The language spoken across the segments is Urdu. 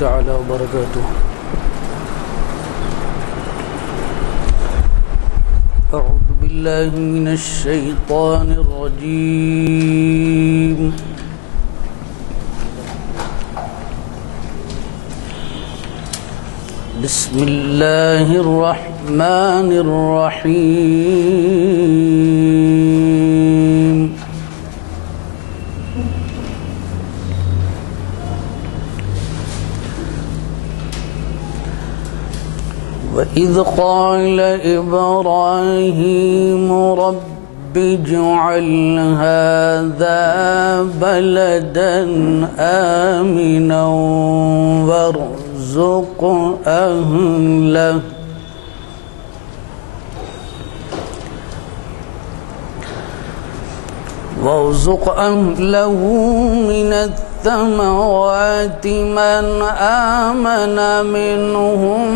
تعالى وبركاته. أعوذ بالله من الشيطان الرجيم. بسم الله الرحمن الرحيم. وإذ قال إبراهيم رب اجعل هذا بلدا آمنا وارزق أهله من الثمرات من آمن منهم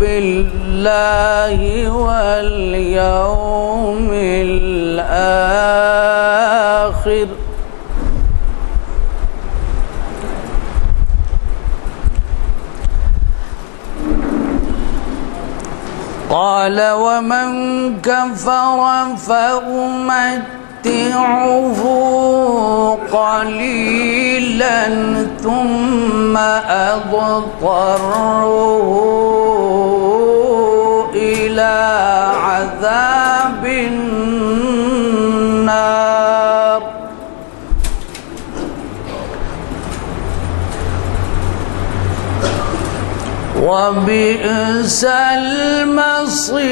بالله واليوم الآخر قال ومن كفر فأمتعه قليلا ثم أضطره إلى عذاب النار وبئس المصير.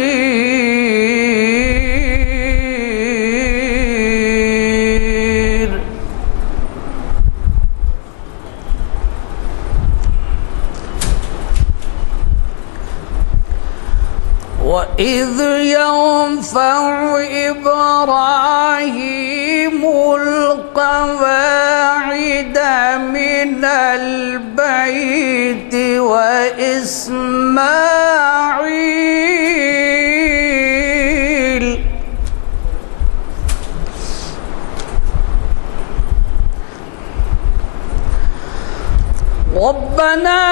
وإذ يرفع إبراهيم القواعد من البيت وإسماعيل ربنا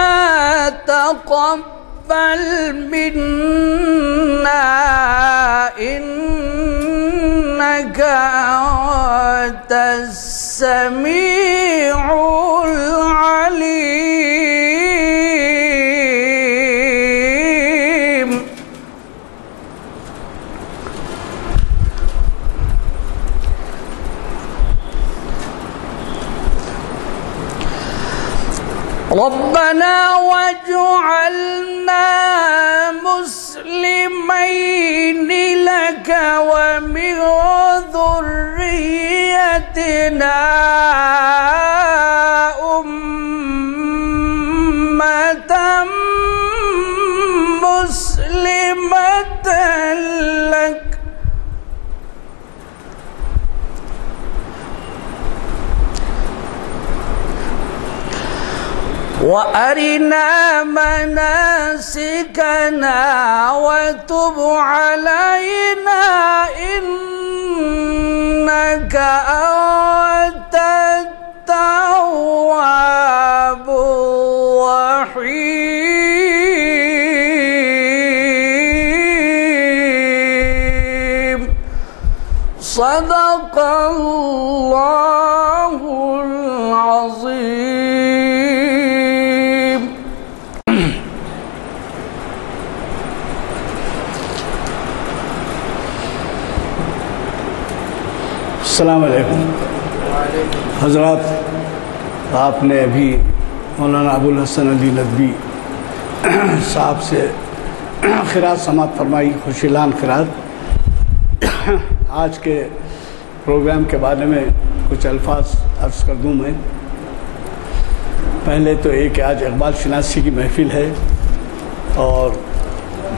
تقبل منا إنك أنت السميع العليم. ربنا واجعلنا مسلمين لك ومن ذريتنا أمة مسلمة لك وأرنا مناسكنا وتب علينا إنك أنت التواب الرحيم. صدق الله العظيم. السلام علیکم حضرات. آپ نے ابھی مولانا ابو الحسن علی ندوی صاحب سے خراج سماعت فرمائی، خوشیلان خراج. آج کے پروگرام کے بارے میں کچھ الفاظ عرض کر دوں میں. پہلے تو ایک آج اقبال شناسی کی محفل ہے، اور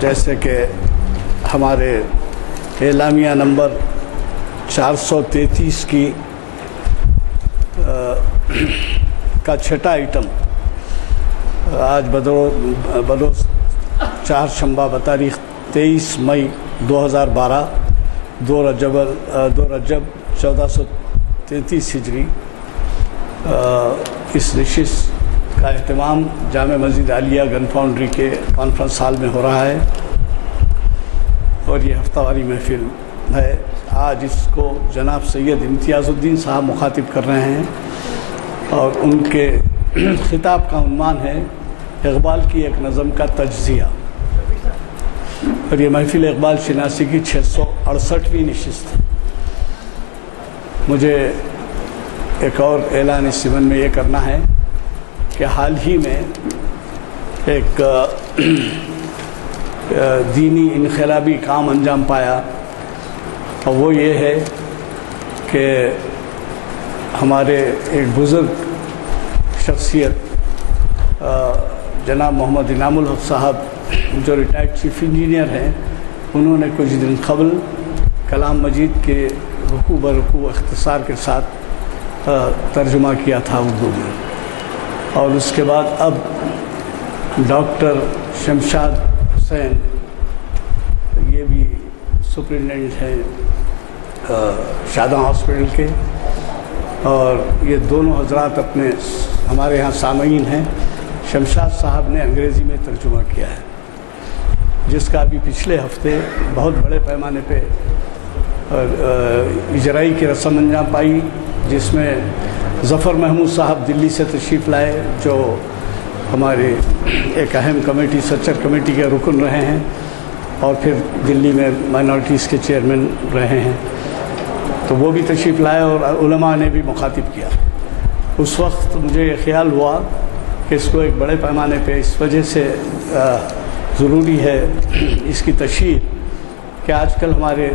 جیسے کہ ہمارے اعلامیہ نمبر 433 کی کا چھٹا آئٹم آج بدروز چہارشنبہ بتاریخ 23 مئی 2012 دو رجب 1433 ہجری اس نشست کا اہتمام جامع مسجد عالیہ گن فاؤنڈری کے کانفرنس ہال میں ہو رہا ہے اور یہ ہفتہ واری محفل ہے۔ آج اس کو جناب سید امتیاز الدین صاحب مخاطب کر رہے ہیں اور ان کے خطاب کا عنوان ہے اقبال کی ایک نظم کا تجزیہ، اور یہ محفل اقبال شناسی کی 668ویں نشست ہے۔ مجھے ایک اور اعلان اس ضمن میں یہ کرنا ہے کہ حال ہی میں ایک دینی انقلابی کام انجام پایا، اور وہ یہ ہے کہ ہمارے ایک بزرگ شخصیت جناب محمد انعام الحق صاحب جو ریٹائرڈ چیف انجینئر ہیں، انہوں نے کچھ دن قبل کلام مجید کے رکوع برکوع اختصار کے ساتھ ترجمہ کیا تھا اردو میں، اور اس کے بعد اب ڈاکٹر شمشاد حسین، یہ بھی سپرنٹینڈنٹ ہیں شاداں ہاسپٹل کے، اور یہ دونوں حضرات اپنے ہمارے ہاں سامعین ہیں۔ شمشاد صاحب نے انگریزی میں ترجمہ کیا ہے، جس کا ابھی پچھلے ہفتے بہت بڑے پیمانے پہ اجرائی کی رسم انجام پائی، جس میں ظفر محمود صاحب دلی سے تشریف لائے، جو ہمارے ایک اہم کمیٹی سچر کمیٹی کے رکن رہے ہیں اور پھر دلی میں مائنورٹیز کے چیئرمین رہے ہیں، تو وہ بھی تشریف لائے اور علماء نے بھی مخاطب کیا۔ اس وقت مجھے یہ خیال ہوا کہ اس کو ایک بڑے پیمانے پہ اس وجہ سے ضروری ہے اس کی تشہیر کہ آج کل ہمارے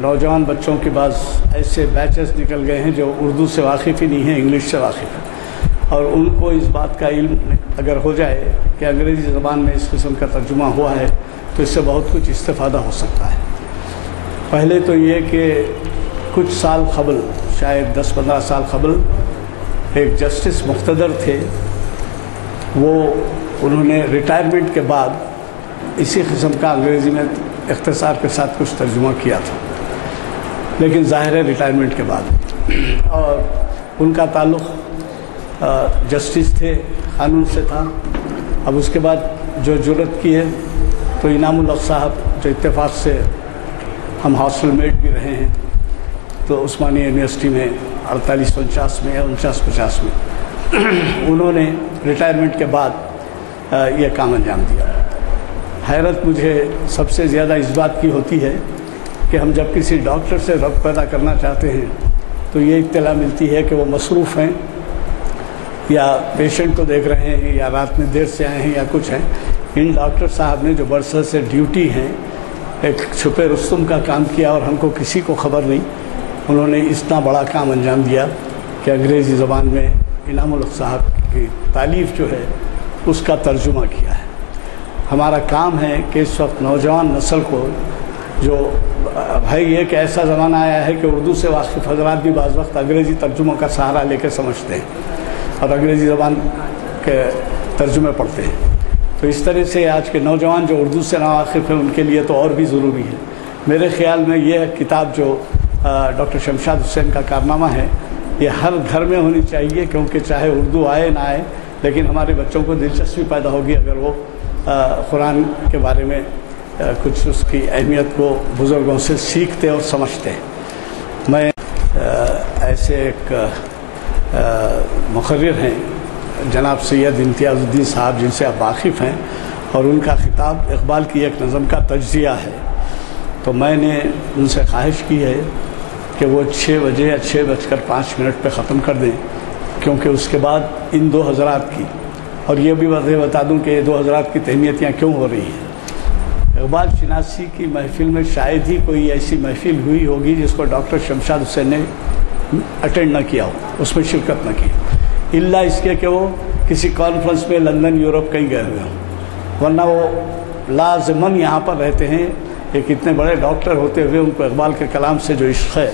نوجوان بچوں کے بعض ایسے بیچز نکل گئے ہیں جو اردو سے واقف ہی نہیں ہیں، انگلش سے واقف ہیں، اور ان کو اس بات کا علم اگر ہو جائے کہ انگریزی زبان میں اس قسم کا ترجمہ ہوا ہے تو اس سے بہت کچھ استفادہ ہو سکتا ہے۔ پہلے تو یہ کہ کچھ سال قبل، شاید 10-15 سال قبل، ایک جسٹس مقتدر تھے، وہ انہوں نے ریٹائرمنٹ کے بعد اسی قسم کا انگریزی میں اختصار کے ساتھ کچھ ترجمہ کیا تھا، لیکن ظاہر ہے ریٹائرمنٹ کے بعد، اور ان کا تعلق جسٹس تھے قانون سے تھا۔ اب اس کے بعد جو جرأت کی ہے تو انعام الحق صاحب جو اتفاق سے ہم ہاسٹل میٹ بھی رہے ہیں، تو عثمانیہ یونیورسٹی میں 4849 میں یا 4950 میں انہوں نے ریٹائرمنٹ کے بعد یہ کام انجام دیا۔ حیرت مجھے سب سے زیادہ اس بات کی ہوتی ہے کہ ہم جب کسی ڈاکٹر سے ربط پیدا کرنا چاہتے ہیں تو یہ اطلاع ملتی ہے کہ وہ مصروف ہیں یا پیشنٹ کو دیکھ رہے ہیں یا رات میں دیر سے آئے ہیں یا کچھ ہیں۔ ان ڈاکٹر صاحب نے جو برسر سے ڈیوٹی ہیں ایک چھپے رستم کا کام کیا اور ہم کو کسی کو خبر نہیں، انہوں نے اتنا بڑا کام انجام دیا کہ انگریزی زبان میں انعام الحق صاحب کی تالیف جو ہے اس کا ترجمہ کیا ہے۔ ہمارا کام ہے کہ اس وقت نوجوان نسل کو، جو بھائی یہ کہ ایسا زمانہ آیا ہے کہ اردو سے واقف حضرات بھی بعض وقت انگریزی ترجموں کا سہارا لے کے سمجھتے ہیں اور انگریزی زبان کے ترجمے پڑھتے ہیں، تو اس طرح سے آج کے نوجوان جو اردو سے ناواقف ہیں ان کے لیے تو اور بھی ضروری ہے۔ میرے خیال میں یہ کتاب جو ڈاکٹر شمشاد حسین کا کارنامہ ہے، یہ ہر گھر میں ہونی چاہیے، کیونکہ چاہے اردو آئے نہ آئے لیکن ہمارے بچوں کو دلچسپی پیدا ہوگی اگر وہ قرآن کے بارے میں کچھ اس کی اہمیت کو بزرگوں سے سیکھتے اور سمجھتے ہیں۔ میں ایسے ایک مقرر ہیں جناب سید امتیاز الدین صاحب، جن سے آپ واقف ہیں، اور ان کا خطاب اقبال کی ایک نظم کا تجزیہ ہے، تو میں نے ان سے خواہش کی ہے کہ وہ 6 بجے یا 6:05 پہ ختم کر دیں، کیونکہ اس کے بعد ان دو حضرات کی، اور یہ بھی بتا دوں کہ یہ دو حضرات کی تہنیتیاں کیوں ہو رہی ہیں۔ اقبال شناسی کی محفل میں شاید ہی کوئی ایسی محفل ہوئی ہوگی جس کو ڈاکٹر شمشاد حسین نے اٹینڈ نہ کیا ہو، اس میں شرکت نہ کی، الا اس کے کہ وہ کسی کانفرنس میں لندن یورپ کہیں گئے ہوئے ہوں، ورنہ وہ لازماً یہاں پر رہتے ہیں۔ ایک اتنے بڑے ڈاکٹر ہوتے ہوئے ان کو اقبال کے کلام سے جو عشق ہے،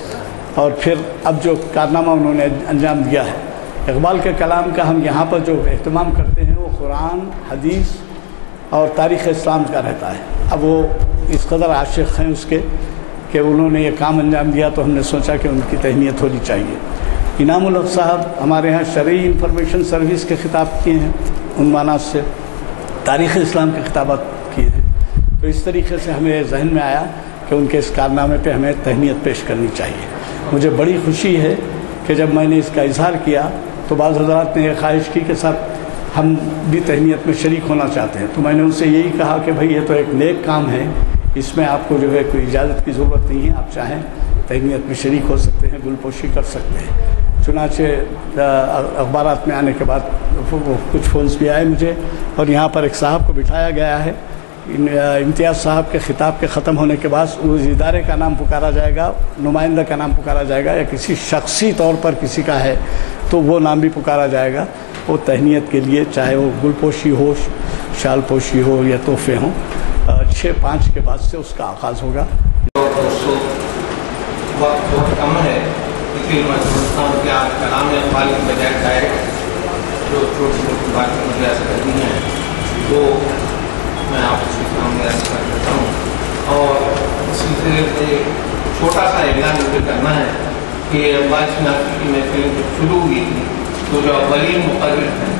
اور پھر اب جو کارنامہ انہوں نے انجام دیا ہے، اقبال کے کلام کا ہم یہاں پر جو اہتمام کرتے ہیں وہ قرآن، حدیث اور تاریخ اسلام کا رہتا ہے۔ اب وہ اس قدر عاشق ہیں اس کے کہ انہوں نے یہ کام انجام دیا، تو ہم نے سوچا کہ ان کی تہنیت ہونی چاہیے۔ انعام الحق صاحب ہمارے ہاں شرعی انفارمیشن سروس کے خطاب کیے ہیں، عنوانات سے تاریخ اسلام کے خطابات کیے ہیں، تو اس طریقے سے ہمیں ذہن میں آیا کہ ان کے اس کارنامے پہ ہمیں تہنیت پیش کرنی چاہیے۔ مجھے بڑی خوشی ہے کہ جب میں نے اس کا اظہار کیا تو بعض حضرات نے یہ خواہش کی کہ صاحب ہم بھی تہنیت میں شریک ہونا چاہتے ہیں، تو میں نے ان سے یہی کہا کہ بھائی یہ تو ایک نیک کام ہے، اس میں آپ کو جو ہے کوئی اجازت کی ضرورت نہیں ہے، آپ چاہیں تہنیت میں شریک ہو سکتے ہیں، گل پوشی کر سکتے ہیں۔ چنانچہ اخبارات میں آنے کے بعد کچھ فونز بھی آئے مجھے، اور یہاں پر ایک صاحب کو بٹھایا گیا ہے۔ امتیاز صاحب کے خطاب کے ختم ہونے کے بعد اس ادارے کا نام پکارا جائے گا، نمائندہ کا نام پکارا جائے گا، یا کسی شخصی طور پر کسی کا ہے تو وہ نام بھی پکارا جائے گا۔ وہ تہنیت کے لیے چاہے وہ گل پوشی ہو، شال پوشی ہو یا تحفے ہوں، 6-5 کے بعد سے اس کا آغاز ہوگا۔ وقت بہت کم ہے، لیکن میں سمجھتا ہوں کہ آپ کلام اقبال کی بجائے ڈائریکٹ جو چھوٹی چھوٹی باتیں مجھے ایسا کرنی ہیں وہ میں آپ کے سامنے ایسا کر دیتا ہوں، اور اس سلسلے سے چھوٹا سا اعلان مجھے کرنا ہے کہ اقبال شناختی کی محفل جب شروع ہوئی تھی تو جو اولین مقرر ہیں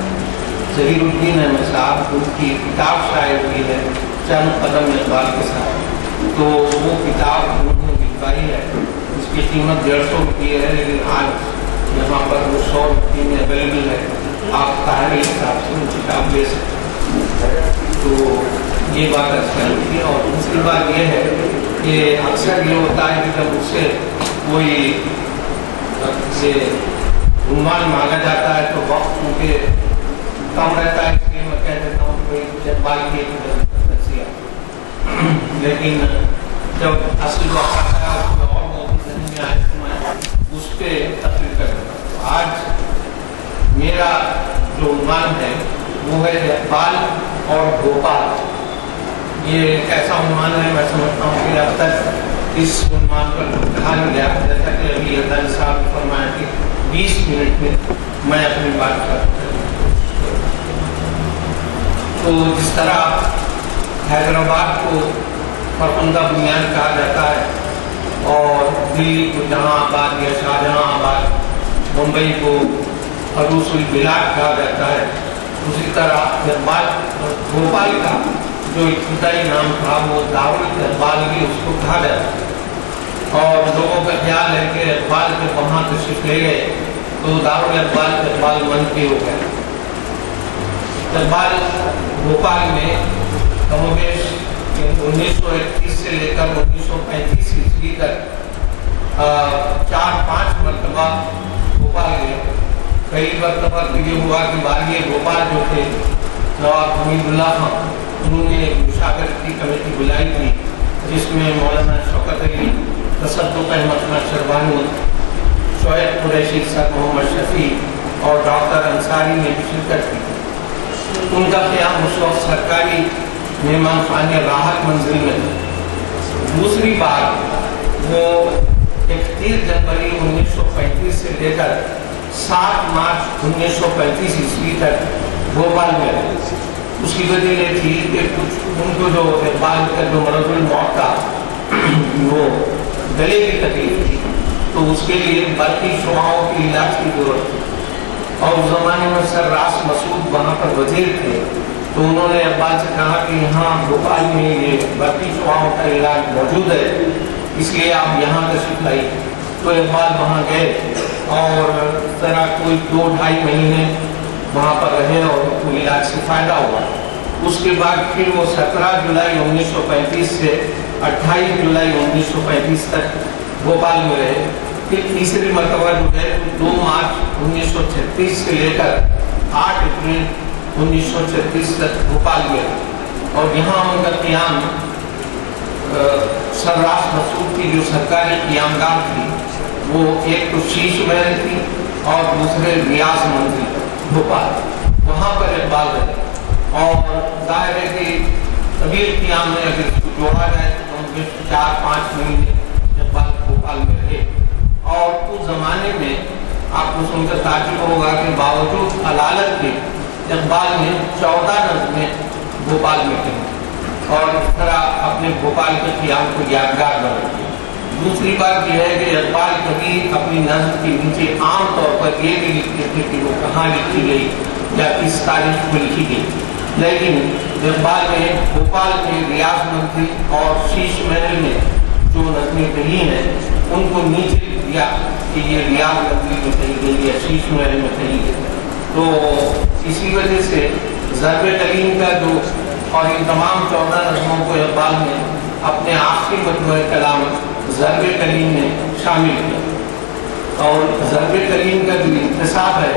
ظہیر الدین احمد صاحب، ان کی کتاب شائع ہوئی ہے چند قدم اقبال کے ساتھ، تو وہ کتاب انہوں نے لکھوائی ہے، اس کی قیمت 150 روپیے ہے، لیکن آج یہاں پر وہ 100 روپیے میں اویلیبل ہے، آپ طاہر حساب سے وہ کتاب لے سکتے ہیں۔ تو یہ بات اچھا ہوتی ہے، اور دوسری بات یہ ہے کہ اکثر یہ ہوتا ہے کہ جب اس سے کوئی عنوان مانگا جاتا ہے تو وقت کیونکہ کم رہتا ہے، اس لیے میں کہہ دیتا ہوں کہ اقبال کی ایک تجزیہ، لیکن جب اصل وقت آتا ہے اس میں اور موضوع ذہن میں آئے تو میں اس پہ تقریر کر دیتا ہوں۔ آج میرا جو عنوان ہے وہ ہے اقبال اور بھوپال۔ یہ ایک ایسا عنوان ہے، میں سمجھتا ہوں کہ اب تک اس عنوان پر کہا نہیں گیا، جیسا کہ ابھی عدل صاحب نے فرمایا کہ 20 منٹ میں اپنی بات کرتا ہوں۔ تو جس طرح حیدرآباد کو فرخندہ بنیاد کہا جاتا ہے، اور دلی کو جہاں آباد یا شاہجہاں آباد، ممبئی کو عروس البلاد کہا جاتا ہے، اسی طرح اقبال بھوپال کا جو ابتدائی نام تھا وہ دارالاقبال بھی اس کو کہا جاتا ہے، اور لوگوں کا خیال ہے کہ اقبال جب وہاں تشریف لے گئے تو دارالاقبال اقبال منفی ہو گئے۔ اقبال بھوپال میں کم و بیش 1931 سے لے کر 1935 عیسوی تک 4-5 مرتبہ بھوپال گئے۔ کئی مرتبہ یہ ہوا کہ والی بھوپال جو تھے نواب حمید اللہ خان، انہوں نے مشاورت کی کمیٹی بلائی تھی جس میں مولانا شوکت علی، تصدق احمد خان شربانی، شعیب قریشی، سر محمد شفیع اور ڈاکٹر انصاری نے بھی شرکت کی۔ ان کا قیام اس وقت سرکاری مہمان خانے راحت منزل میں تھا۔ دوسری بات وہ 31 جنوری 1935 سے لے کر 7 مارچ 1935 عیسوی تک بھوپال میں رہے۔ اس کی وجہ یہ تھی کہ کچھ ان کو جو اقبال کا جو مرض الموت تھا وہ گلے کی تکلیف تھی، تو اس کے لیے برقی شعاعوں کی علاج کی ضرورت تھی، اور اس زمانے میں سر راس مسعود وہاں پر وزیر تھے، تو انہوں نے اقبال سے کہا کہ یہاں بھوپال میں یہ برقی شعاعوں کا علاج موجود ہے، اس لیے آپ یہاں تشریف لائیے۔ تو اقبال وہاں گئے اور طرح کوئی 2-2.5 مہینے وہاں پر رہے اور کوئی علاج سے فائدہ ہوا۔ اس کے بعد پھر وہ 17 جولائی 1935 سے 28 جولائی 1935 تک بھوپال میں رہے۔ پھر تیسری مرتبہ جو ہے 2 مارچ 1936 سے لے کر 8 اپریل 1936 تک بھوپال میں رہے، اور یہاں ان کا قیام سر راس مسعود کی جو سرکاری قیامگاہ تھی وہ ایک تو شیش محل تھی اور دوسرے ریاض منزل بھوپال، وہاں پر اقبال رہے، اور ظاہر ہے کہ طویل قیام میں اگر اس کو جوڑا جائے تو 4-5 مہینے اقبال بھوپال میں رہے۔ اور اس زمانے میں آپ کو سن کر تعجب ہوگا کہ باوجود علالت کے اقبال نے 14 نظمیں بھوپال میں کہیں، اور اس طرح اپنے بھوپال کے قیام کو یادگار بنا۔ دوسری بات یہ ہے کہ اقبال کبھی اپنی نظم کے نیچے عام طور پر یہ بھی لکھتے تھے کہ وہ کہاں لکھی گئی یا کس تاریخ کو لکھی گئی، لیکن اقبال نے بھوپال میں ریاض منزل اور شیش محل میں جو نظمیں کہی ہیں ان کو نیچے دیا کہ یہ ریاض منزل میں کہی گئی یا شیش محل میں کہی گئی. تو اسی وجہ سے ضرب کلیم کا جو اور ان تمام 14 نظموں کو اقبال نے اپنے آخری مجموعہ کلام ضرب کلیم میں شامل کیا. اور ضرب کلیم کا جو انتصاب ہے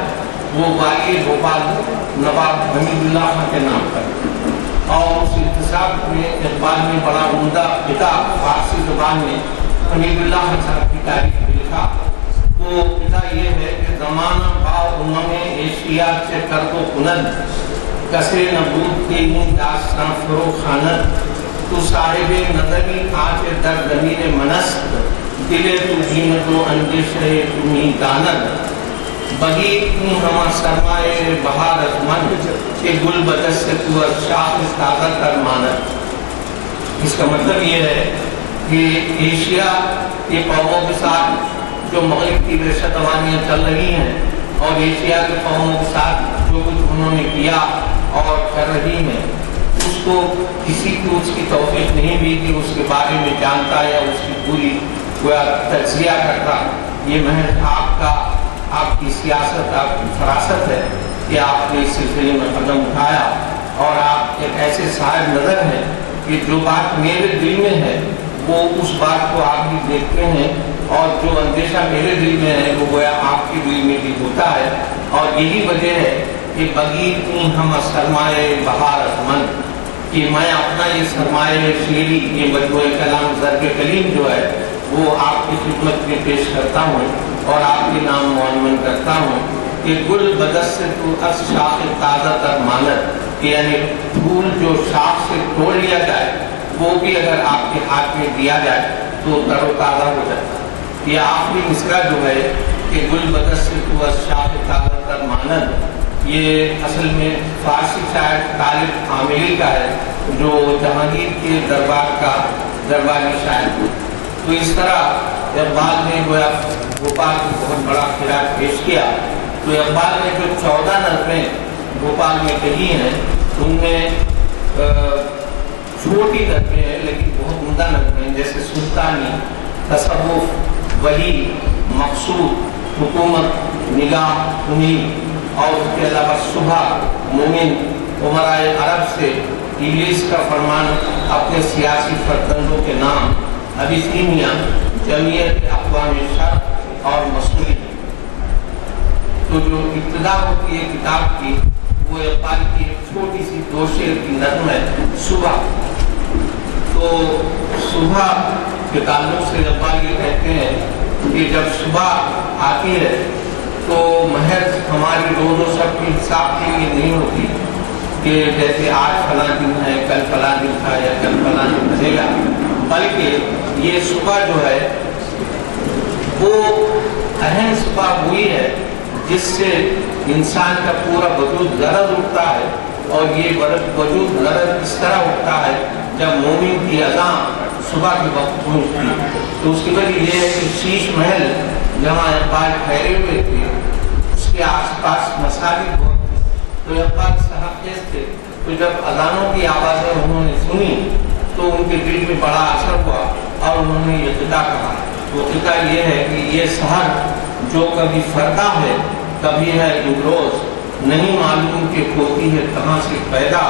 وہ والی بھوپال نواب حمید اللہ خان کے نام پر، اور اس انتصاب میں اقبال نے بڑا عمدہ کتاب فارسی زبان میں حمید اللہ خان صاحب کی تاریخ میں لکھا. وہ کتاب یہ ہے کہ زمانہ با امم ایشیا سے کرد و کنند کسے نبود کے ہوں داستان فرو خاند تو صاحب نظری آج در زمین منست دل تو قیمت و اندیشہ تمہیں داند بغیر تم ہما سرمائے بہار از من کہ گل بدس سے تو از شاخ تازہ تر ماند. اس کا مطلب یہ ہے کہ ایشیا کے قوموں کے ساتھ جو مغرب کی وحشت اوانیاں چل رہی ہیں اور ایشیا کے قوموں کے ساتھ جو کچھ انہوں نے کیا اور کر رہی ہیں اس کو کسی کو اس کی توفیق نہیں بھی کہ اس کے بارے میں جانتا یا اس کی پوری تجزیہ کرتا. یہ محض آپ کی سیاست، آپ کی فراست ہے کہ آپ نے اس سلسلے میں قدم اٹھایا اور آپ ایک ایسے صاحب نظر ہیں کہ جو بات میرے دل میں ہے وہ اس بات کو آپ بھی دیکھتے ہیں، اور جو اندیشہ میرے دل میں ہے وہ گویا آپ کے دل میں بھی ہوتا ہے. اور یہی وجہ ہے کہ بغیر این ہم سرمایہ بہار از من، کہ میں اپنا یہ سرمایہ شعری یہ مجموعہ کلام ضرب کلیم جو ہے وہ آپ کی خدمت میں پیش کرتا ہوں اور آپ کے نام معلوم کرتا ہوں کہ گل بدس سے تو از شاخ تازہ تر ماند، یعنی پھول جو شاخ سے توڑ لیا جائے وہ بھی اگر آپ کے ہاتھ میں دیا جائے تو تر و تازہ ہو جاتا ہے. یہ آخری مصرع جو ہے کہ گل بدس سے تو از شاخ تازہ تر ماند، یہ اصل میں فارسی شاعر طالب عاملی کا ہے جو جہانگیر کے دربار کا درباری شاعر تھا. تو اس طرح اقبال نے گویا بھوپال کو بہت بڑا خراج پیش کیا. تو اقبال نے جو 14 نظمیں بھوپال میں کہی ہیں ان میں چھوٹی نظمیں ہیں لیکن بہت عمدہ نظمیں، جیسے سلطانی، تصوف، وحی، مقصود، حکومت، نگاہ، امید، اور اس کے علاوہ صبح، مومن، عمرائے عرب سے انگلش کا فرمان، اپنے سیاسی فرزندوں کے نام، ابیسینیا، جمعیت اقوام شرق اور مسئولی. تو جو ابتدا ہوتی ہے کتاب کی وہ اقبال کی ایک چھوٹی سی 2 شعر کی نظم ہے صبح. تو صبح کے تعلق سے اقبال یہ کہتے ہیں کہ جب صبح آتی ہے تو محض ہماری روز و شب کے حساب کے لیے نہیں ہوتی کہ جیسے آج فلاں دن ہے، کل فلاں دن تھا یا کل فلاں دن رہے گا، بلکہ یہ صبح جو ہے وہ اہم صبح ہوئی ہے جس سے انسان کا پورا وجود لرز اٹھتا ہے. اور یہ وجود لرز اس طرح اٹھتا ہے جب مومن کی اذان صبح کے وقت پہنچتی ہے. تو اس کی وجہ یہ ہے کہ شیش محل جہاں اقبال ٹھہرے ہوئے تھے اس کے آس پاس مساجد بہت تھے. تو اقبال صاحب کیسے تھے، تو جب اذانوں کی آوازیں انہوں نے سنی تو ان کے دل میں بڑا اثر ہوا اور انہوں نے یہ خطہ کہا. وہ خطہ یہ ہے کہ یہ سحر جو کبھی فردا ہے کبھی ہے امروز، نہیں معلوم کہ ہوتی ہے کہاں سے پیدا،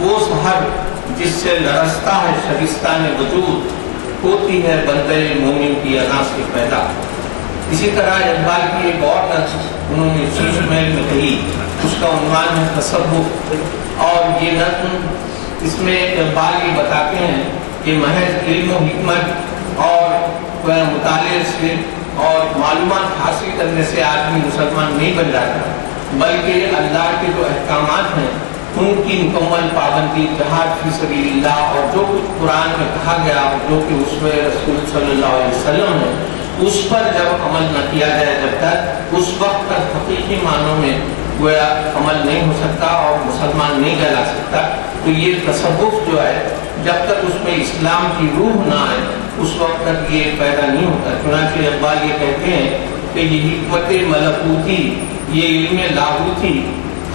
وہ سحر جس سے لرزتا ہے شبستان وجود، ہوتی ہے بندے مومن کی اذان سے پیدا. اسی طرح اقبال کی ایک اور نظم انہوں نے شیش محل میں کہی، اس کا عنوان ہے تصوف. اور یہ نظم اس میں اقبال یہ بتاتے ہیں کہ محض علم و حکمت اور مطالعے سے اور معلومات حاصل کرنے سے آدمی مسلمان نہیں بن جاتا، بلکہ اللہ کے جو احکامات ہیں ان کی مکمل پابندی، جہاد فی سبیل اللہ، اور جو کچھ قرآن میں کہا گیا جو کہ اسوہ رسول صلی اللہ علیہ وسلم ہے اس پر جب عمل نہ کیا جائے جب تک اس وقت تک حقیقی معنوں میں گویا عمل نہیں ہو سکتا اور مسلمان نہیں کہلا سکتا. تو یہ تصوف جو ہے جب تک اس میں اسلام کی روح نہ آئے اس وقت تک یہ پیدا نہیں ہوتا. چنانچہ اقبال یہ کہتے ہیں کہ یہ حکمت ملکوتی، یہ علم لاہوتی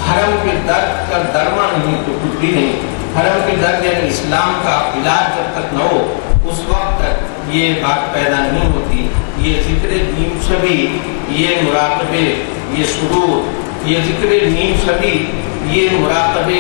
حرم کے درد کا درما نہیں تو کچھ بھی نہیں. حرم کے درد یعنی اسلام کا علاج جب تک نہ ہو اس وقت تک یہ بات پیدا نہیں ہوتی. یہ ذکر نیم شبی، یہ مراقبے، یہ سرور، یہ ذکر نیم شبی، یہ مراقبے،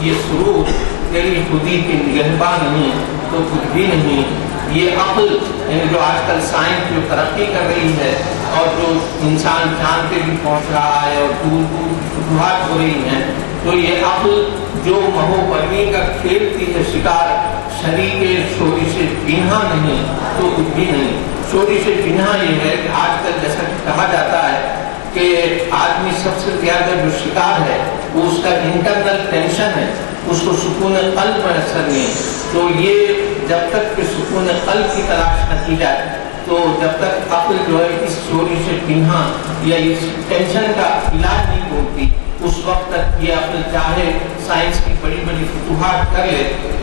یہ سرور تیری خودی کی نگہباں نہیں تو کچھ بھی نہیں. یہ عقل یعنی جو آج کل سائنس جو ترقی کر رہی ہے اور جو انسان چاند پہ بھی پہنچ رہا ہے اور دور دور فتوحات ہو رہی ہیں، تو یہ عقل جو مہو پرمی کا کھیلتی ہے شکار، شریک شورش پنہا نہیں تو کچھ بھی نہیں. شورش پنہا یہ ہے کہ آج کل جیسا کہا جاتا ہے کہ آدمی سب سے زیادہ جو شکار ہے وہ اس کا انٹرنل ٹینشن ہے، اس کو سکون قلب میسر نہیں. تو یہ جب تک کہ سکون قلب کی تلاش نہ کی جائے تو جب تک عقل جو ہے اس شورش پنہا یا اس ٹینشن کا علاج نہیں ڈھونڈتی اس وقت تک یہ عقل چاہے سائنس کی بڑی بڑی فتوحات کر لے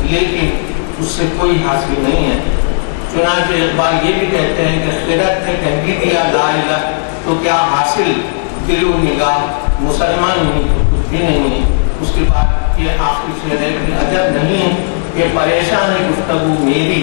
لیکن اس سے کوئی حاصل نہیں ہے. چنانچہ اقبال یہ بھی کہتے ہیں کہ خرد نے کہہ بھی دیا لا الہ تو کیا حاصل، دل و نگاہ مسلمان نہیں تو کچھ بھی نہیں. اس کے بعد یہ آخری شعر ہے کہ عجب نہیں کہ پریشان ہے گفتگو میری،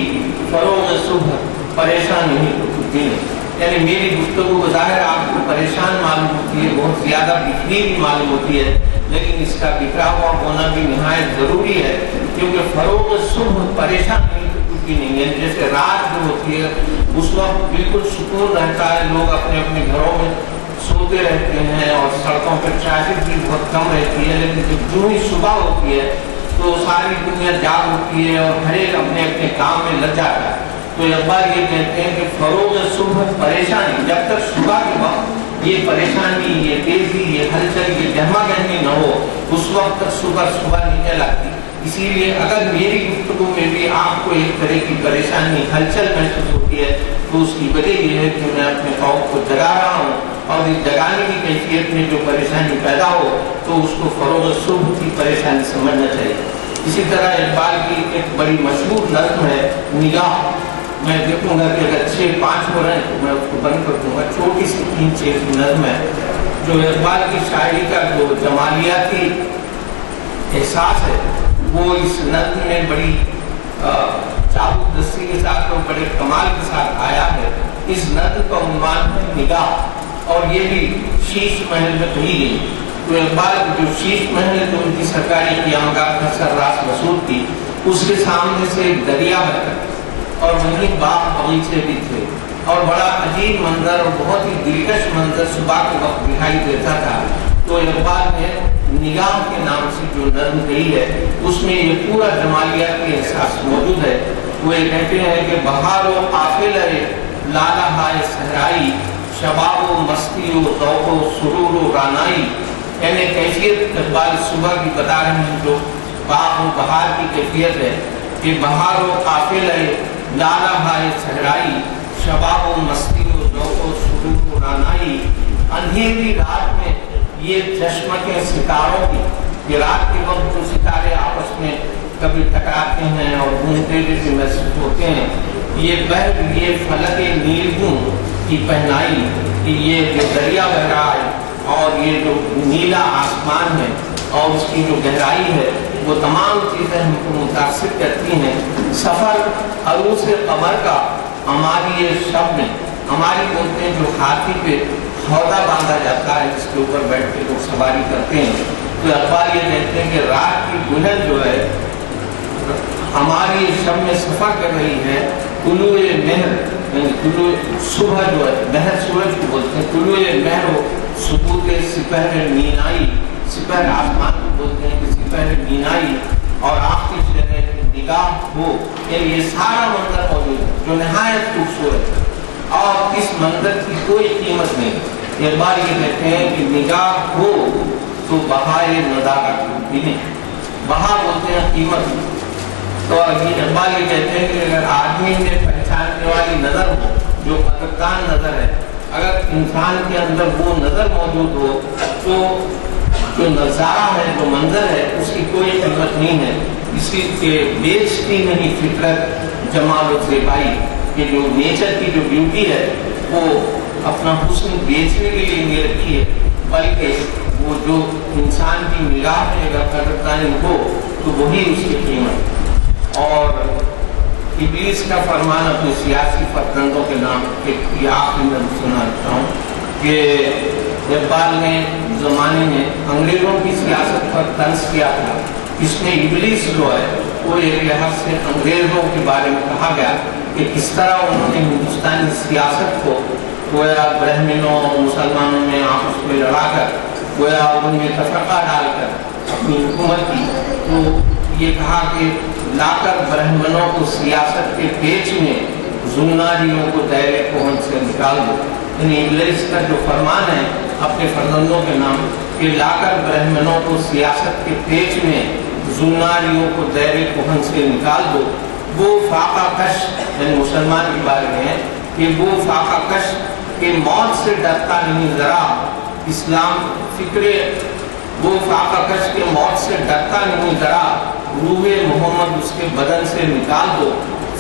فروغ صبح پریشان نہیں تو کچھ بھی نہیں. یعنی میری گفتگو بظاہر آپ کو پریشان معلوم ہوتی ہے، بہت زیادہ بکھری بھی معلوم ہوتی ہے، لیکن اس کا بکھرا ہوا ہونا بھی نہایت ضروری ہے کیونکہ فروغ صبح پریشان نہیں تو کچھ بھی نہیں. یعنی جیسے رات جو ہوتی ہے اس وقت بالکل سکون رہتا ہے، لوگ اپنے اپنے گھروں میں سوتے رہتے ہیں اور سڑکوں پر ٹریفک بھی بہت کم رہتی ہے، لیکن جو ہی صبح ہوتی ہے تو ساری دنیا جاگ ہوتی ہے اور ہر ایک اپنے اپنے کام میں لگ جاتا ہے. تو اقبال یہ کہتے ہیں کہ فروغ صبح پریشانی، جب تک صبح کے وقت یہ پریشانی، یہ تیزی، یہ ہلچل، یہ گہما گہمی نہ ہو اس وقت تک صبح نہیں کہلاتی. اسی لیے اگر میری گفتگو میں بھی آپ کو ایک طرح کی پریشانی ہلچل محسوس ہوتی ہے تو اس کی وجہ یہ ہے کہ میں اپنے قوم کو جگا رہا ہوں اور اس جگانے کی کیفیت میں جو پریشانی پیدا ہو تو اس کو فروغ صبح کی پریشانی سمجھنا چاہیے. اسی طرح اقبال کی ایک بڑی مشہور نظم ہے نگاہ. میں دیکھوں گا کہ اگر 6-5 ہو رہے ہیں تو میں اس کو بند کر دوں گا. چھوٹی سی 3-6 کی نظم ہے جو اقبال کی شاعری کا جو جمالیاتی احساس ہے وہ اس نظم میں بڑی چابک دستی کے ساتھ اور بڑے کمال کے ساتھ آیا ہے. اس نظم کا عنوان ہے نگاہ اور یہ بھی شیش محل میں کہی گئی. تو اقبال جو شیش محل جو ان کی سرکاری قیامگاہ کا سرراست مسعود تھی اس کے سامنے سے ایک دریا بہتا اور وہیں باغ باغیچے بھی تھے اور بڑا عجیب منظر اور بہت ہی دلکش منظر صبح کے وقت دکھائی دیتا تھا. تو اقبال نے نگاہ کے نام سے جو نظم کہی ہے اس میں یہ پورا جمالیاتی احساس موجود ہے. وہ یہ کہتے ہیں کہ بہار و قافلہ لالہ ہائے صحرائی، شباب و مستی و ذوق و سرور و رانائی. یعنی کیفیت اقبال صبح کی بتا رہے ہیں جو باغ و بہار کی کیفیت ہے کہ بہار و قافلہ لالہ ہائے صحرائی، شباب و مستی و ذوق و سرور و رانائی. اندھیری رات میں یہ چشمکیں ستاروں کی، یہ رات کے وقت جو ستارے آپس میں کبھی ٹکراتے ہیں اور گھومتے ہوئے محسوس ہوتے ہیں، یہ بہر یہ فلک نیلگوں کی پہنائی کہ یہ جو دریا بہ رہا ہے اور یہ جو نیلا آسمان ہے اور اس کی جو گہرائی ہے وہ تمام چیزیں ہم کو متاثر کرتی ہیں. سفر عروس قمر کا ہماری شب میں، ہماری بولتے ہیں جو ہاتھی پہ ہودہ باندھا جاتا ہے جس کے اوپر بیٹھ کے لوگ سواری کرتے ہیں. تو اقبال یہ کہتے ہیں کہ رات کی گلہن جو ہے ہماری شب میں سفر کر رہی ہے. طلوع مہر یعنی طلوع صبح جو ہے، مہر سورج کو بولتے ہیں، طلوع مہر و سطوط سپہر مینائی، سپہر آسمان کو بولتے ہیں کہ سپہر مینائی. اور آخری شعر ہے کہ نگاہ ہو، یعنی یہ سارا منظر موجود ہے جو نہایت خوبصورت اور اس منظر کی کوئی قیمت نہیں. اقبال یہ کہتے ہیں کہ نگاہ ہو تو بہائے ندا کا بھی نہیں. بہا بولتے ہیں قیمت. تو اقبال یہ کہتے ہیں کہ اگر آدمی میں پہچاننے والی نظر ہو جو قدردان نظر ہے، اگر انسان کے اندر وہ نظر موجود ہو تو جو نظارہ ہے، جو منظر ہے، اس کی کوئی قیمت نہیں ہے. اسی کے بیچتی نہیں فطرت جمال و زیبائی، کہ جو نیچر کی جو بیوٹی ہے وہ اپنا حسن بیچنے کے لیے نہیں رکھی ہے بلکہ وہ جو انسان کی نگاہ میں اگر قدردانی ہو تو وہی اس کی قیمت. اور ابلیس کا فرمان اپنے سیاسی فرزندوں کے نام ایک آخری میں سناتا ہوں کہ اقبال نے زمانے میں انگریزوں کی سیاست پر طنز کیا تھا. اس میں ابلیس جو ہے وہ ایک لحاظ سے انگریزوں کے بارے میں کہا گیا کہ کس طرح انہوں نے ہندوستانی سیاست کو گویا برہمنوں اور مسلمانوں میں آپس میں لڑا کر گویا ان میں تفرقہ ڈال کر اپنی حکومت کی. تو یہ کہا کہ لا کر برہمنوں کو سیاست کے پیچ میں زناریوں کو دائرے پہنچ سے نکال دو. یعنی ابلیس کا جو فرمان ہے اپنے فرزندوں کے نام کہ لا کر برہمنوں کو سیاست کے پیچ میں زناریوں کو دائرے پہنچ سے نکال دو. وہ فاقہ کش یعنی مسلمان کے بارے میں ہے کہ وہ فاقہ کش کہ موت سے ڈرتا نہیں ذرا اسلام فکرے. وہ فاقہ کش کے موت سے ڈرتا نہیں ذرا روح محمد اس کے بدن سے نکال دو.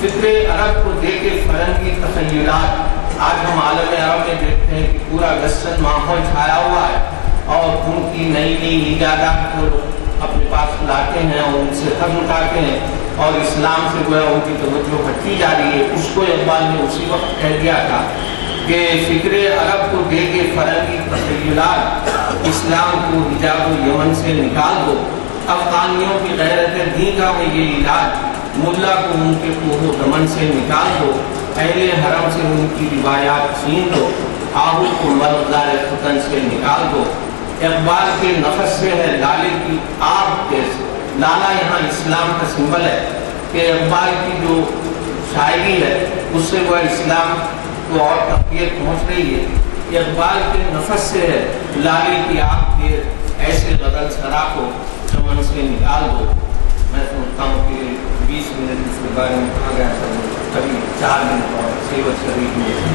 فکر عرب کو دے کے فرنگی تخیلات. آج ہم عالم عرب میں دیکھتے ہیں کہ پورا گسن ماحول چھایا ہوا ہے اور ان کی نئی نئی ایجادات کو اپنے پاس لاتے ہیں اور ان سے حق اٹھاتے ہیں اور اسلام سے گویا ان کی توجہ ہٹی جا رہی ہے. اس کو اقبال نے اسی وقت کہہ دیا تھا کہ فکر عرب کو دے کے فرنگی تخیلات اسلام کو حجاب یمن سے نکال دو. افغانیوں کی غیرت دین کا ہے یہ علاج. ملا کو ان کے کوہ و دمن سے نکال دو. اہل حرم سے ان کی روایات چھین دو. آہو کو مرغزار فتن سے نکال دو. اقبال کے نفس سے ہے لالے کی آگ تیز. لالا یہاں اسلام کا سمبل ہے کہ اقبال کی جو شاعری ہے اس سے وہ اسلام کو اور تقویت پہنچ رہی ہے. اقبال کے نفس سے ہے لالے کی آگ تیز. ایسے غزل سرا کو چمن سے نکال دو. میں سمجھتا ہوں کہ 20 منٹ اس کے بارے میں کہا گیا تھا کبھی 4 منٹ اور سیوت شریف میں.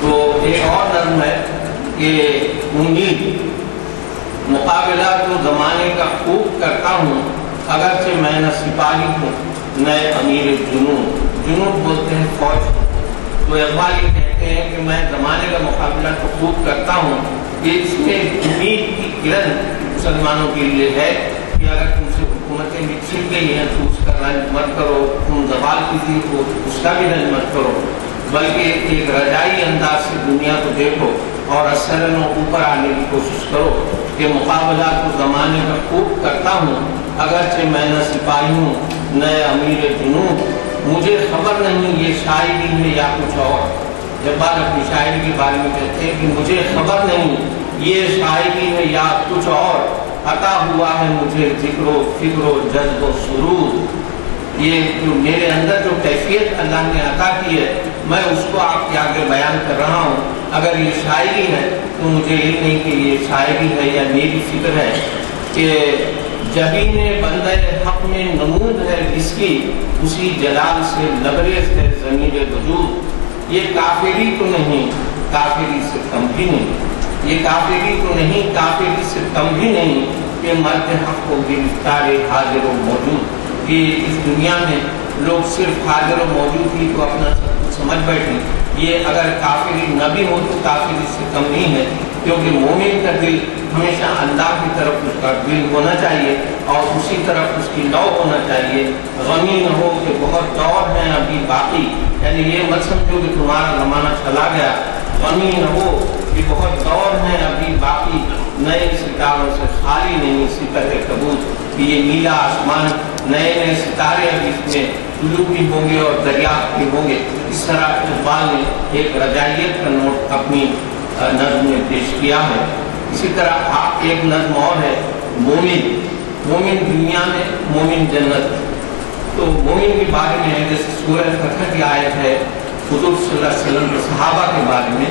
تو ایک اور نظم ہے کہ امید مقابلہ تو زمانے کا خوب کرتا ہوں اگرچہ میں نہ سپاہی ہوں نہ امیر جنون. جنون بولتے ہیں فوج. تو اقبال یہ کہتے ہیں کہ میں زمانے کا مقابلہ تو خوب کرتا ہوں. یہ اس میں امید کی کرن مسلمانوں کے لیے ہے کہ اگر تم سے حکومتیں بھی چھن گئی ہیں تو اس کا رنج مت کرو. تم زوال کسی کو اس کا بھی رنج مت کرو بلکہ ایک رجائی انداز سے دنیا کو دیکھو اور اثرن اوپر آنے کی کوشش کرو کہ مقابلہ تو زمانے کا خوب کرتا ہوں اگرچہ میں نہ سپاہی ہوں نہ امیر جنون. مجھے خبر نہیں یہ شاعری ہے یا کچھ اور. جب بات اپنی شاعری کے بارے میں کہتے ہیں کہ مجھے خبر نہیں یہ شاعری ہے یا کچھ اور. عطا ہوا ہے مجھے ذکر و فکر و جذب و سرور. یہ جو میرے اندر جو کیفیت اللہ نے عطا کی ہے میں اس کو آپ کے آگے بیان کر رہا ہوں. اگر یہ شاعری ہے تو مجھے یہ نہیں کہ یہ شاعری ہے یا میری فکر ہے کہ جبین بندہ حق میں نمود ہے جس کی اسی جلال سے لبریز ہے ضمیر وجود. یہ کافری تو نہیں کافری سے کم بھی نہیں. یہ کافری تو نہیں کافری سے کم بھی نہیں کہ مرد حق کو گرفتار حاضر و موجود. کہ اس دنیا میں لوگ صرف حاضر و موجود ہی کو اپنا سب کچھ سمجھ بیٹھیں. یہ اگر کافری نہ بھی ہو تو کافری سے کم نہیں ہے کیونکہ مومن کا دل ہمیشہ اللہ کی طرف اس کا دل ہونا چاہیے اور اسی طرف اس کی لو ہونا چاہیے. غمی نہ ہو کہ بہت دور ہیں ابھی باقی. یعنی یہ مت سمجھو کہ تمہارا زمانہ چلا گیا. غمی نہ ہو کہ بہت دور ہیں ابھی باقی. نئے ستاروں سے خالی نہیں صفت کبوت کہ یہ نیلا آسمان نئے نئے ستارے ابھی اس میں طلوع بھی ہوں گے اور دریافت بھی ہوں گے. اس طرح اقبال نے ایک رجائیت کا نوٹ اپنی نظم میں پیش کیا ہے. اسی طرح آپ ایک نظم اور ہے مومن. مومن دنیا میں مومن جنت. تو مومن کے بارے میں ہے جیسے سورہ فتح کی آیت ہے حضور صلی اللہ علیہ وسلم کے صحابہ کے بارے میں.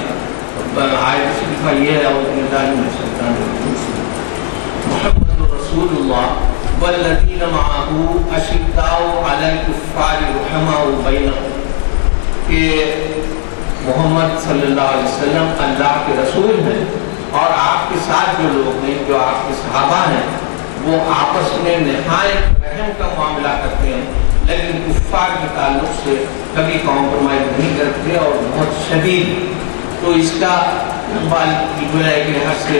آیت شریفہ یہ ہے محمد رسول اللہ والذین معه اشداء علی الکفار رحماء بینہم. کہ محمد صلی اللہ علیہ وسلم اللہ کے رسول ہیں اور آپ کے ساتھ جو لوگ ہیں جو آپ کے صحابہ ہیں وہ آپس میں نہایت رحم کا معاملہ کرتے ہیں لیکن کفار کے تعلق سے کبھی کمپرومائز نہیں کرتے اور بہت شدید. تو اس کا اقبال کی ایک لحاظ سے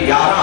11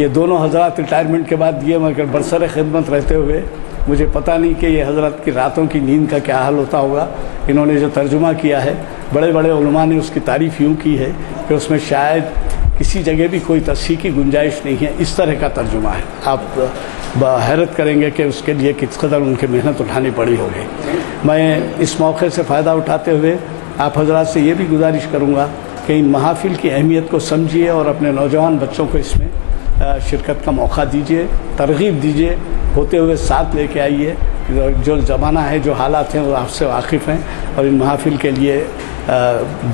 یہ دونوں حضرات ریٹائرمنٹ کے بعد یہ مگر برسر خدمت رہتے ہوئے مجھے پتہ نہیں کہ یہ حضرت کی راتوں کی نیند کا کیا حال ہوتا ہوگا. انہوں نے جو ترجمہ کیا ہے بڑے بڑے علماء نے اس کی تعریف یوں کی ہے کہ اس میں شاید کسی جگہ بھی کوئی تصحیح کی گنجائش نہیں ہے. اس طرح کا ترجمہ ہے. آپ حیرت کریں گے کہ اس کے لیے کس قدر ان کی محنت اٹھانی پڑی ہوگی. میں اس موقع سے فائدہ اٹھاتے ہوئے آپ حضرات سے یہ بھی گزارش کروں گا کہ ان محافل کی اہمیت کو سمجھیے اور اپنے نوجوان بچوں کو اس میں شرکت کا موقع دیجیے, ترغیب دیجیے, ہوتے ہوئے ساتھ لے کے آئیے. جو زمانہ ہے, جو حالات ہیں وہ آپ سے واقف ہیں, اور ان محافل کے لیے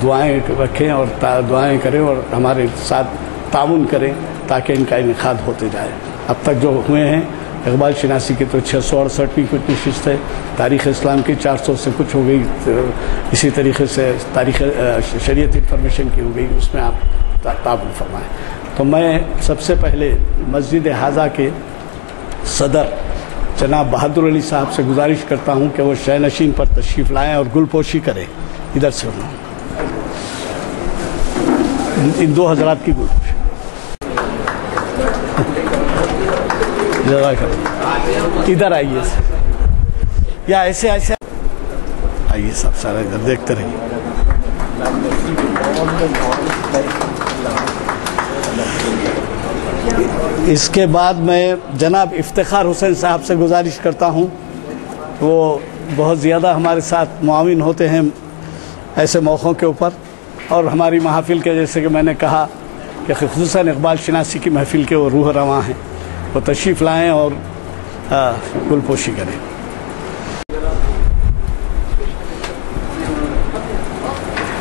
دعائیں رکھیں اور دعائیں کریں اور ہمارے ساتھ تعاون کریں تاکہ ان کا انعقاد ہوتے جائے. اب تک جو ہوئے ہیں اقبال شناسی کی تو 668ویں کچھ نشست ہے, تاریخ اسلام کی 400 سے کچھ ہو گئی, اسی طریقے سے تاریخ شریعت انفارمیشن کی ہو گئی, اس میں آپ تعاون فرمائیں. تو میں سب سے پہلے مسجد حاضہ کے صدر جناب بہادر علی صاحب سے گزارش کرتا ہوں کہ وہ شہ نشین پر تشریف لائیں اور گل پوشی کریں. ادھر سے ان دو حضرات کی گل پوشی. ادھر آئیے یا ایسے ایسے آئیے, سب سارا ادھر دیکھتے رہیے. اس کے بعد میں جناب افتخار حسین صاحب سے گزارش کرتا ہوں, وہ بہت زیادہ ہمارے ساتھ معاون ہوتے ہیں ایسے موقعوں کے اوپر, اور ہماری محافل کے جیسے کہ میں نے کہا کہ خصوصاً اقبال شناسی کی محفل کے وہ روح رواں ہیں, وہ تشریف لائیں اور گل پوشی کریں.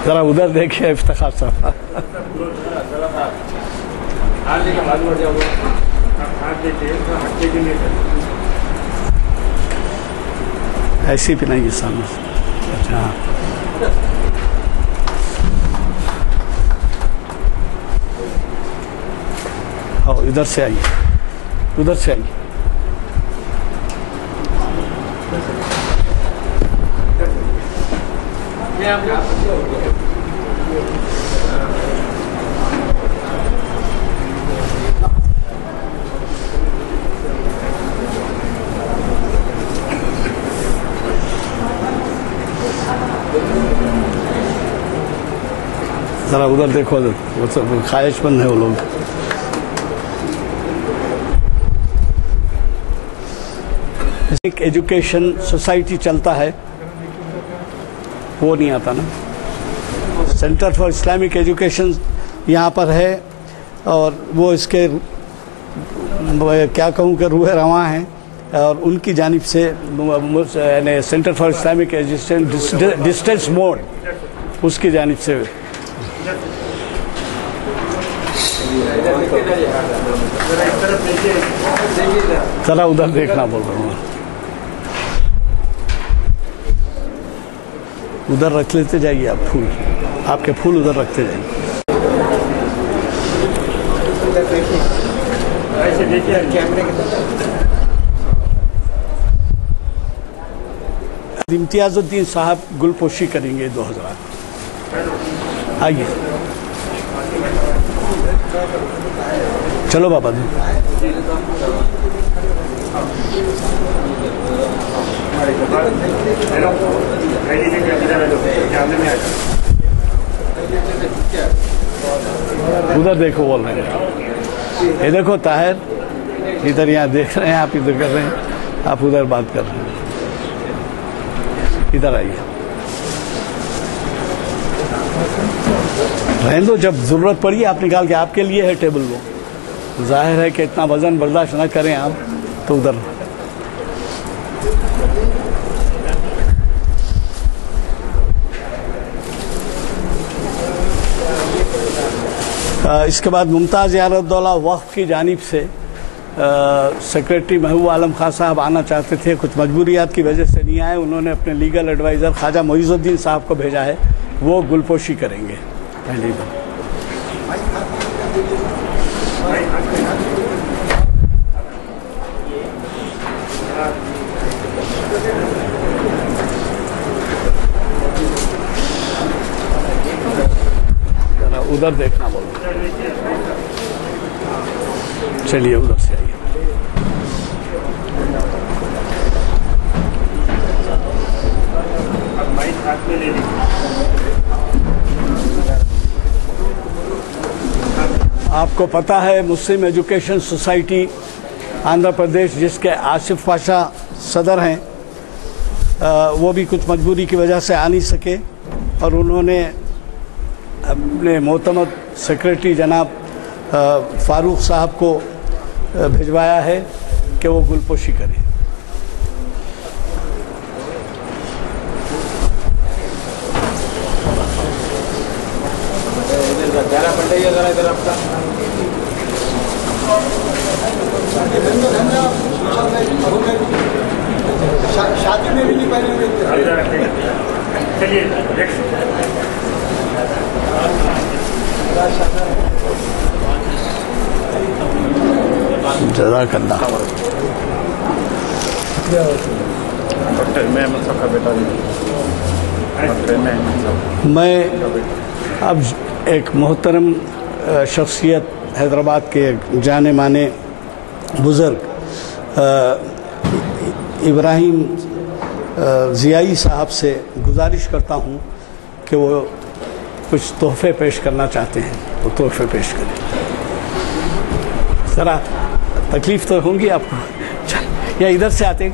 ذرا ادھر دیکھیے افتخار صاحب. ایسی بھی نہیں ہے سامنے. اچھا ہاں, ادھر سے آئیے, ادھر سے آئیے. ذرا ادھر دیکھو, خواہش مند ہے وہ لوگ. ایجوکیشن سوسائٹی چلتا ہے وہ نہیں آتا نا. سینٹر فار اسلامک ایجوکیشن یہاں پر ہے, اور وہ اس کے کیا کہوں کہ روح رواں ہیں, اور ان کی جانب سے centre for Islamic education distance mode اس کی جانب سے. ذرا ادھر دیکھنا بول رہا ہوں, ادھر رکھ لیتے جائیے آپ پھول, آپ کے پھول ادھر رکھتے جائیے. امتیاز الدین صاحب گل پوشی کریں گے 2000. آئیے چلو بابا. ادھر دیکھو بول رہے ہیں, یہ دیکھو طاہر ادھر, یہاں دیکھ رہے ہیں آپ, ادھر کر رہے ہیں آپ, ادھر بات کر رہے ہیں. ادھر آئیے. رہنے دو, جب ضرورت پڑی آپ نکال کے, آپ کے لیے ہے ٹیبل. وہ ظاہر ہے کہ اتنا وزن برداشت نہ کریں آپ تو ادھر. اس کے بعد ممتاز یارالدولہ وقف کی جانب سے سیکریٹری محبوب عالم خان صاحب آنا چاہتے تھے, کچھ مجبوریات کی وجہ سے نہیں آئے. انہوں نے اپنے لیگل ایڈوائزر خواجہ معیز الدین صاحب کو بھیجا ہے, وہ گل پوشی کریں گے پہلی بار. ادھر دیکھنا بولو. چلیے ادھر سے آئیے. آپ کو پتہ ہے مسلم ایجوکیشن سوسائٹی آندھرا پردیش جس کے آصف پاشا صدر ہیں وہ بھی کچھ مجبوری کی وجہ سے آ نہیں سکے اور انہوں نے اپنے معتمد سیکریٹری جناب فاروق صاحب کو بھجوایا ہے کہ وہ گلپوشی کریں. شادی میں بھی نہیں پہنے ہوئے. جزاک اللہ. میں اب ایک محترم شخصیت حیدرآباد کے جانے مانے بزرگ ابراہیم ضیائی صاحب سے گزارش کرتا ہوں کہ وہ کچھ تحفے پیش کرنا چاہتے ہیں. وہ تحفے پیش کریں. ذرا تکلیف تو ہوں گی آپ کو. یا ادھر سے آتے ہیں,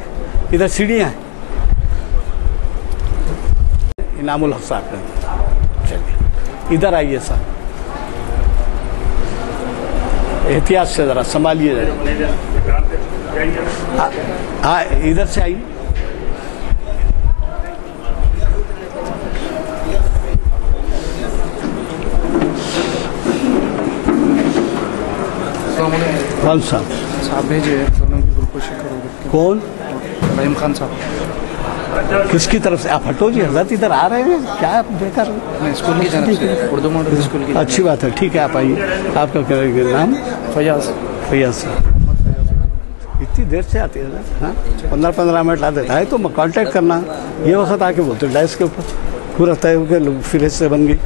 ادھر سیڑھیاں ہیں. انعام الحق صاحب. چلیے ادھر آئیے صاحب. احتیاط سے ذرا سنبھالیے. ہاں ادھر سے آئیے. کون صاحب بھیجے دونوں کی گلپوشی کرو. کون؟ رحیم خان صاحب. کس کی طرف سے؟ آپ ہٹو جی, حضرت ادھر آ رہے ہیں. کیا آپ دیکھا رہے میں اسکول کی طرف سے, اردو ماڈل اسکول کی. اچھی بات ہے, ٹھیک ہے آپ آئیے. آپ کا نام؟ فیاض. فیاض صاحب. اتنی دیر سے آتی ہے. ہاں 15 منٹ لا دیتا ہے تو کانٹیکٹ کرنا. یہ وقت آ کے بولتے ڈائس کے اوپر پورا طے ہو کے پھر سے بن گئی.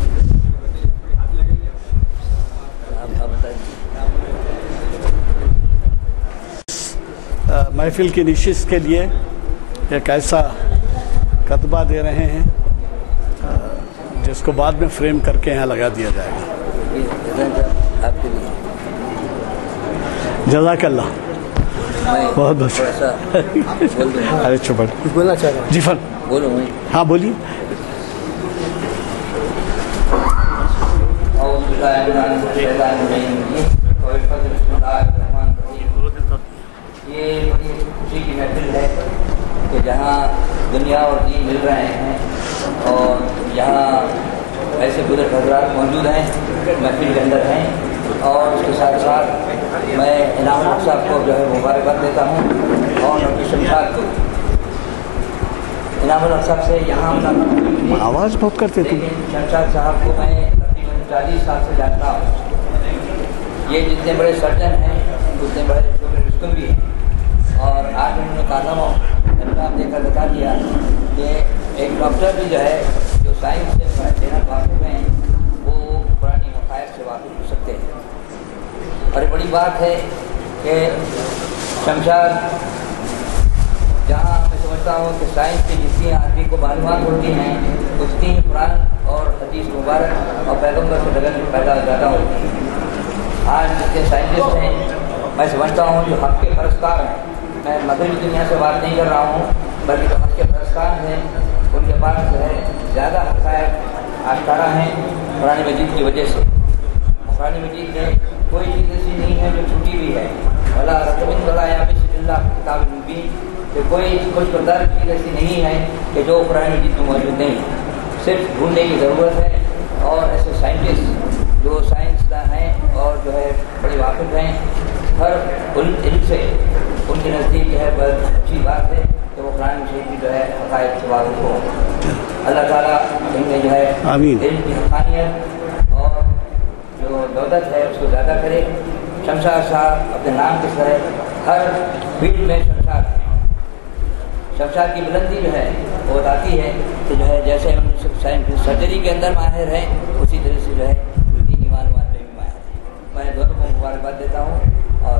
محفل کی نشست کے لیے ایک ایسا کتبہ دے رہے ہیں جس کو بعد میں فریم کر کے یہاں لگا دیا جائے گا. جزاک اللہ. بہت بہت. ارے چپ بولنا چاہ رہا ہوں. جی فن بولو. ہاں بولیے. یہ بڑی خوشی کی محفل ہے کہ جہاں دنیا اور دین مل رہے ہیں اور یہاں ایسے بزرگ حضرات موجود ہیں محفل کے اندر ہیں. اور اس کے ساتھ ساتھ میں انعام الحق صاحب کو جو ہے مبارکباد دیتا ہوں اور ڈاکٹر شمشاد کو. انعام الحق صاحب سے یہاں اپنا آواز بہت کرتے تھے. شمشاد صاحب کو میں تقریباً 40 سال سے جانتا ہوں. یہ جتنے بڑے سرجن ہیں اتنے بڑے چھوٹے رستم بھی ہیں. اور آج انہوں نے کارنامہ انجام دے کر بتا دیا کہ ایک ڈاکٹر بھی جو ہے جو سائنس سے دینا واقف ہیں وہ پرانی حقائق سے واقف ہو سکتے ہیں. اور یہ بڑی بات ہے کہ شمشاد جہاں میں سمجھتا ہوں کہ سائنس کی جتنی آدمی کو معلومات ہوتی ہیں اتنی قرآن اور حدیث مبارک اور پیغمبر سے لگن پیدا زیادہ ہوتی ہے. آج جتنے سائنٹسٹ ہیں میں سمجھتا ہوں جو حق کے پرستار ہیں, میں مغربی دنیا سے بات نہیں کر رہا ہوں بلکہ جو حق کے پرستار ہیں ان کے پاس جو ہے زیادہ حقائق آشکارا ہیں قرآن مجید کی وجہ سے. قرآن مجید میں کوئی چیز ایسی نہیں ہے جو چھٹی ہوئی ہے. ولا رقم ولا بسم اللہ کتاب مبین کہ کوئی کچھ قدر چیز ایسی نہیں ہے کہ جو قرآن مجید میں موجود نہیں. صرف ڈھونڈنے کی ضرورت ہے. اور ایسے سائنٹسٹ جو سائنسداں ہیں اور جو ہے بڑے واقف ہیں ہر علم سے, ان کے نزدیک جو ہے بہت اچھی بات ہے کہ وہ قرآن مجید کی جو ہے حقائق سے واقف ہو. اللہ تعالیٰ ان میں جو ہے علم کی حقانیت اور جو دولت ہے اس کو زیادہ کرے. شمشاد صاحب اپنے نام کے طرح ہر فیلڈ میں شمشاد ہے. شمشاد کی بلندی جو ہے وہ بتاتی ہے کہ جو ہے جیسے سرجری کے اندر ماہر ہیں اسی طرح سے جو ہے دینی معلومات میں بھی ماہر ہیں. میں دونوں کو مبارکباد دیتا ہوں اور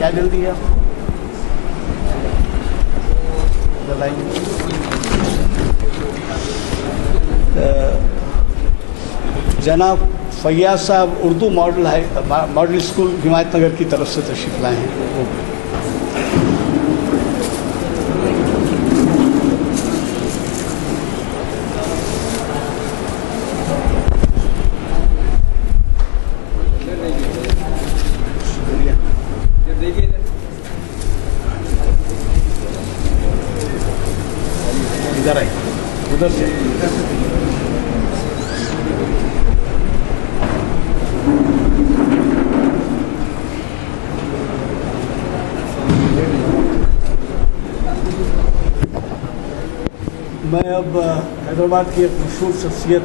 کیا جلدی ہے آپ جناب فیاض صاحب اردو ماڈل اسکول حمایت نگر کی طرف سے تشریف لائے ہیں. ادھر آئیے, ادھر سے میں اب حیدرآباد کی ایک مشہور شخصیت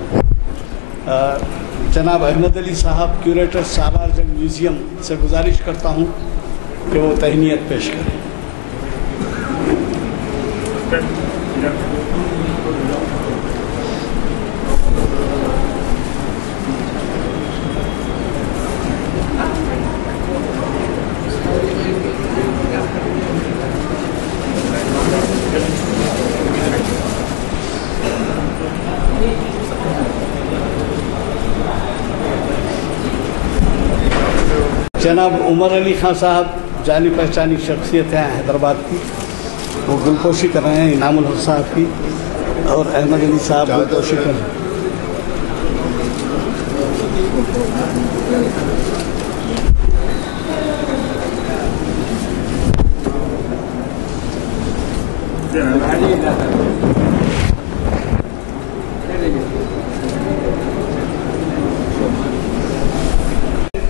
جناب احمد علی صاحب کیوریٹر سالار جنگ میوزیم سے گزارش کرتا ہوں کہ وہ تہنیت پیش کریں. جناب عمر علی خان صاحب جانی پہچانی شخصیت ہیں حیدرآباد کی, وہ گلپوشی کر رہے ہیں انعام الحق صاحب کی, اور احمد علی صاحب گلپوشی کر رہے ہیں.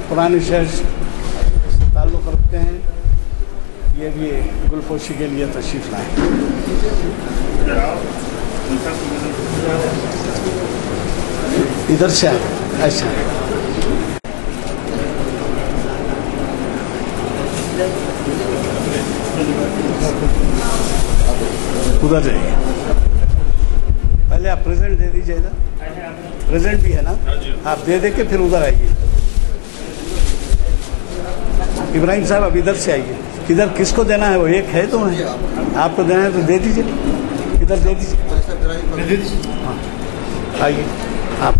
پرانے شہر سے تعلق رکھتے ہیں, یہ بھی گلپوشی کے لیے تشریف لائیں. ادھر سے آئیں, ایسا ادھر جائیے. پہلے آپ پریزنٹ دے دیجیے ادھر, پریزنٹ بھی ہے نا, آپ دے کے پھر ادھر آئیے. ابراہیم صاحب اب ادھر سے آئیے. کدھر کس کو دینا ہے, وہ ایک ہے تو ہے, آپ کو دینا ہے تو دے دیجیے, ادھر دے دیجیے. ہاں آئیے آپ.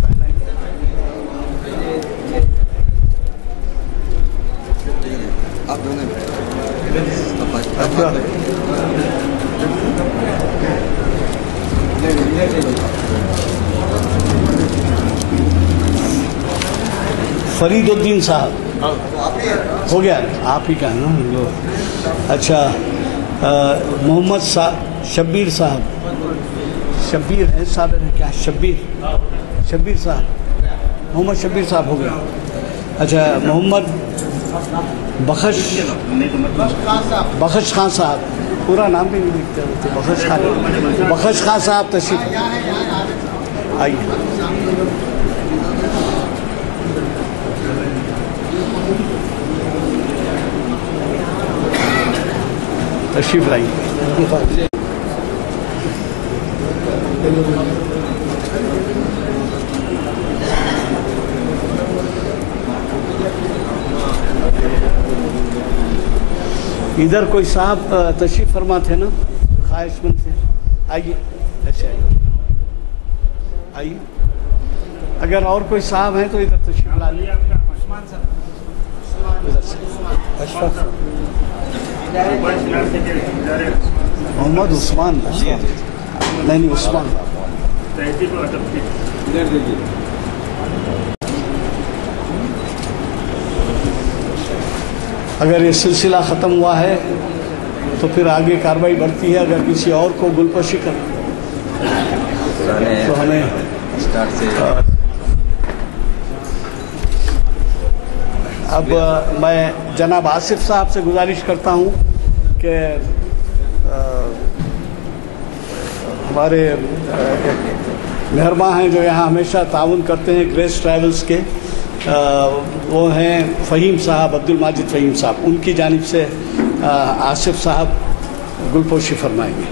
فرید الدین صاحب ہو گیا, آپ ہی کا ہے نا. اچھا, محمد شبیر صاحب, شبیر ہے صاحب ہے کیا, شبیر صاحب, محمد شبیر صاحب ہو گیا. اچھا, محمد بخش خان صاحب, پورا نام بھی نہیں لکھتے ہوتے, بخش خان صاحب تشریف آئیے. تشریف لائیے. ادھر کوئی صاحب تشریف فرما تھے نا, خواہش مند تھے, آئیے ایسے آئیے. اگر اور کوئی صاحب ہیں تو ادھر تشریف لا لیجیے. اشفاق محمد عثمان, نہیں عثمان. اگر یہ سلسلہ ختم ہوا ہے تو پھر آگے کارروائی بڑھتی ہے. اگر کسی اور کو گلپوشی کر تو ہمیں اب میں جناب آصف صاحب سے گزارش کرتا ہوں کہ ہمارے مہرباں ہیں جو یہاں ہمیشہ تعاون کرتے ہیں گریس ٹریولز کے, وہ ہیں فہیم صاحب, عبد الماجد فہیم صاحب, ان کی جانب سے آصف صاحب گلپوشی فرمائیں گے.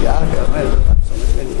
کیا کر رہے ہیں سمجھ میں نہیں.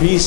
20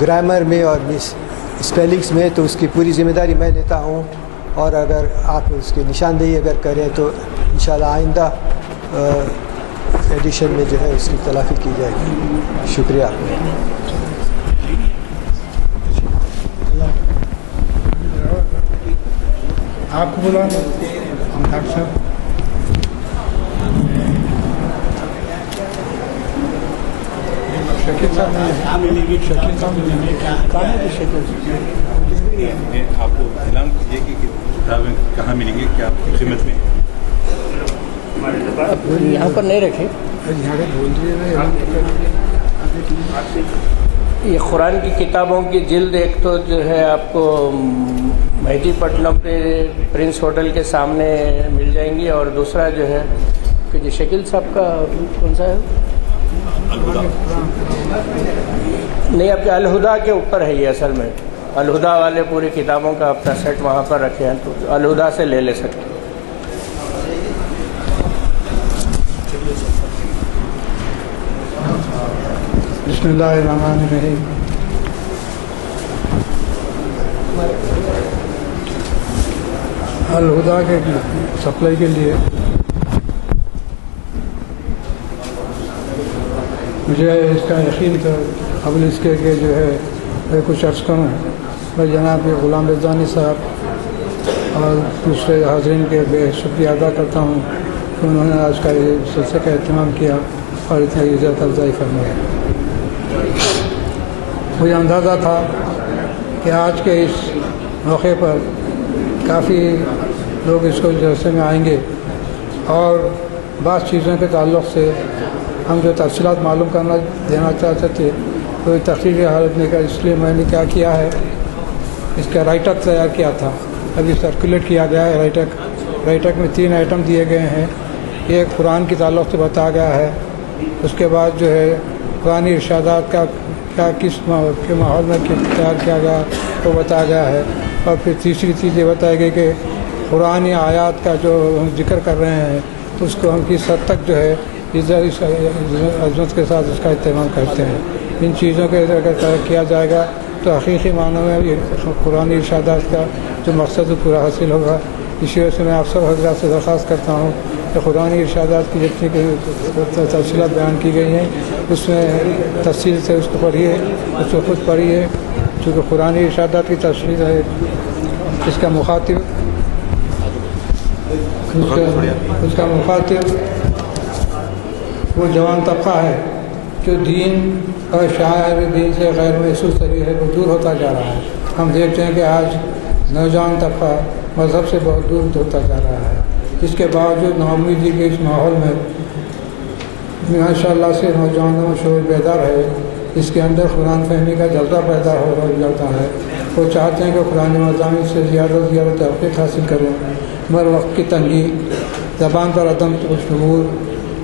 گرامر میں اور اسپیلنگس میں، تو اس کی پوری ذمہ داری میں لیتا ہوں، اور اگر آپ اس کی نشاندہی اگر کریں تو انشاءاللہ آئندہ ایڈیشن میں جو ہے اس کی تلافی کی جائے گی. شکریہ. آپ کو بلانا ڈاکٹر صاحب. شکیل صاحب آپ کو اعلان کیجیے کہ کتابیں کہاں ملیں گی، کیا قیمت میں؟ یہاں پر نہیں رکھے. یہ قرآن کی کتابوں کی جلد ایک تو جو ہے آپ کو مہدی پٹنم پہ پرنس ہوٹل کے سامنے مل جائیں گی، اور دوسرا جو ہے کہ جو شکیل صاحب کا کون سا ہے نہیں، اب الہدا کے اوپر ہے یہ. اصل میں الہدا والے پوری کتابوں کا اپنا سیٹ وہاں پر رکھے ہیں، تو الہدا سے لے سکتے ہیں. بسم اللہ الرحمن الرحیم. الہدا کے سپلائی کے لیے مجھے اس کا یقین تھا قبل اس کے کہ جو ہے میں کچھ عرض کروں. میں جناب غلام رضوانی صاحب اور دوسرے حاضرین کے بے شکریہ ادا کرتا ہوں کہ انہوں نے آج کا یہ سلسلے کا اہتمام کیا اور اتنا عزت افزائی فرمایا. مجھے اندازہ تھا کہ آج کے اس موقع پر کافی لوگ اس کو جلسے میں آئیں گے، اور بعض چیزوں کے تعلق سے ہم جو تفصیلات معلوم کرنا دینا چاہتے تھے کوئی تقریری حالت نہیں کر، اس لیے میں نے کیا کیا ہے، اس کا رائٹ اپ تیار کیا تھا. ابھی سرکولیٹ کیا گیا ہے رائٹ اپ میں 3 آئٹم دیے گئے ہیں. ایک قرآن کی تعلق سے بتایا گیا ہے، اس کے بعد جو ہے قرآنی ارشادات کا کیا کس کے ماحول میں تیار کیا گیا وہ بتایا گیا ہے، اور پھر تیسری چیز یہ بتائی گئی کہ قرآنی آیات کا جو ہم ذکر کر رہے ہیں تو اس کو ہم کس حد تک جو ہے عظمت کے ساتھ اس کا اہتمام کرتے ہیں. ان چیزوں کے اگر کیا جائے گا تو حقیقی معنوں میں یہ قرآنی ارشادات کا جو مقصد پورا حاصل ہوگا. اسی وجہ سے میں آپ سب حضرات سے درخواست کرتا ہوں کہ قرآنی ارشادات کی جتنی تفصیلات بیان کی گئی ہیں اس میں تفصیل سے اس کو پڑھیے، اس کو خود پڑھیے، چونکہ قرآنی ارشادات کی تفصیل ہے. اس کا مخاطب وہ جوان طبقہ ہے جو دین اور شاعر دین سے غیر محسوس طریقے کو دور ہوتا جا رہا ہے. ہم دیکھتے ہیں کہ آج نوجوان طبقہ مذہب سے بہت دور ہوتا جا رہا ہے. اس کے باوجود ناامیدی کے اس ماحول میں ماشاء اللہ سے نوجوانوں میں شعور بیدار ہے. اس کے اندر قرآن فہمی کا جذبہ پیدا ہو جاتا ہے. وہ چاہتے ہیں کہ قرآن مضامین سے زیادہ سے زیادہ تحقیق حاصل کریں، مگر وقت کی تنگی، زبان پر عدم شعور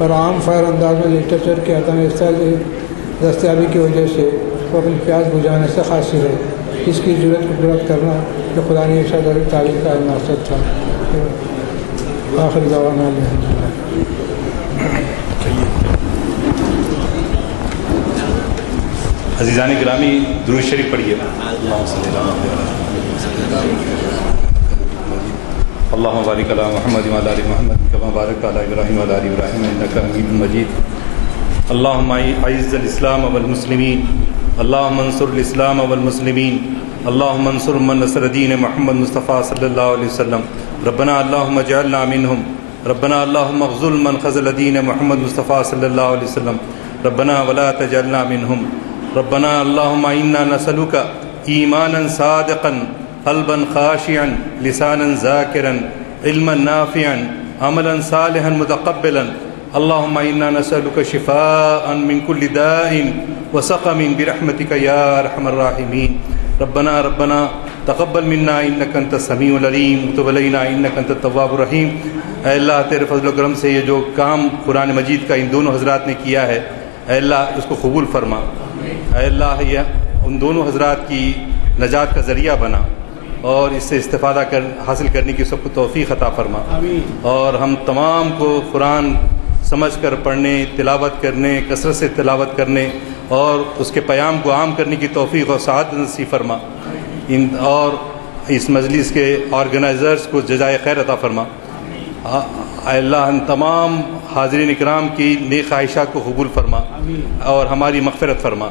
اور عام فائر انداز میں لٹریچر کے عدم دستیابی کی وجہ سے وہ اپنی پیاس بجھانے سے قاصر ہے. اس کی ضرورت کو پورا کرنا کہ قرآن ارشاد تعلیم کا مقصد تھا. آخر دعوانا الحمدللہ. عزیزان گرامی درود شریف پڑھیے. اللهم بارك على محمد وعلى ال محمد كما باركت على ابراهيم وعلى ال ابراهيم انك حميد مجيد. اللهم اعز الاسلام والمسلمين، اللهم انصر الاسلام والمسلمين، اللهم انصر من نصر دين محمد مصطفى صلى الله عليه وسلم. ربنا اللهم اجعلنا منهم، ربنا اللهم اخذل من خذل دين محمد مصطفى صلى الله عليه وسلم. ربنا ولا تجعلنا منهم. ربنا اللهم انا نسألك ایمانا صادقا، قلبا خاشعا، لسانا ذاکرا، علما نافعا، عملا صالحا متقبلا. اللهم انا نسألك شفاء من كل داء وسقم برحمتك يا ارحم الراحمين. ربنا تقبل منا انك انت السميع العليم وتب علينا انك انت التواب الرحيم. اے اللہ تیرے فضل و کرم سے یہ جو کام قرآن مجید کا ان دونوں حضرات نے کیا ہے، اے اللہ اس کو قبول فرما. اے اللہ یہ ان دونوں حضرات کی نجات کا ذریعہ بنا اور اس سے استفادہ حاصل کرنے کی سب کو توفیق عطا فرما. اور ہم تمام کو قرآن سمجھ کر پڑھنے، تلاوت کرنے، کثرت سے تلاوت کرنے اور اس کے پیام کو عام کرنے کی توفیق اور سعادت نصیب فرما، اور اس مجلس کے آرگنائزرز کو جزائے خیر عطا فرما۔ اے اللہ ان تمام حاضرین اکرام کی نیک خواہشات کو قبول فرما اور ہماری مغفرت فرما۔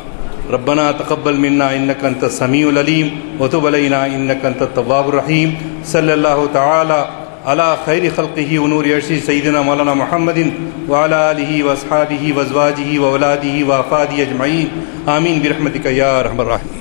ربنا تقبل منا انک انت السمیع العلیم وتب علینا انک انت التواب الرحیم۔ صلی اللہ تعالی علی خیر خلقہ ونور عرشہ سیدنا مولانا محمد وعلی آلہ واصحابہ وازواجہ واولادہ وافادہ اجمعین، آمین برحمتک یا ارحم الراحمین۔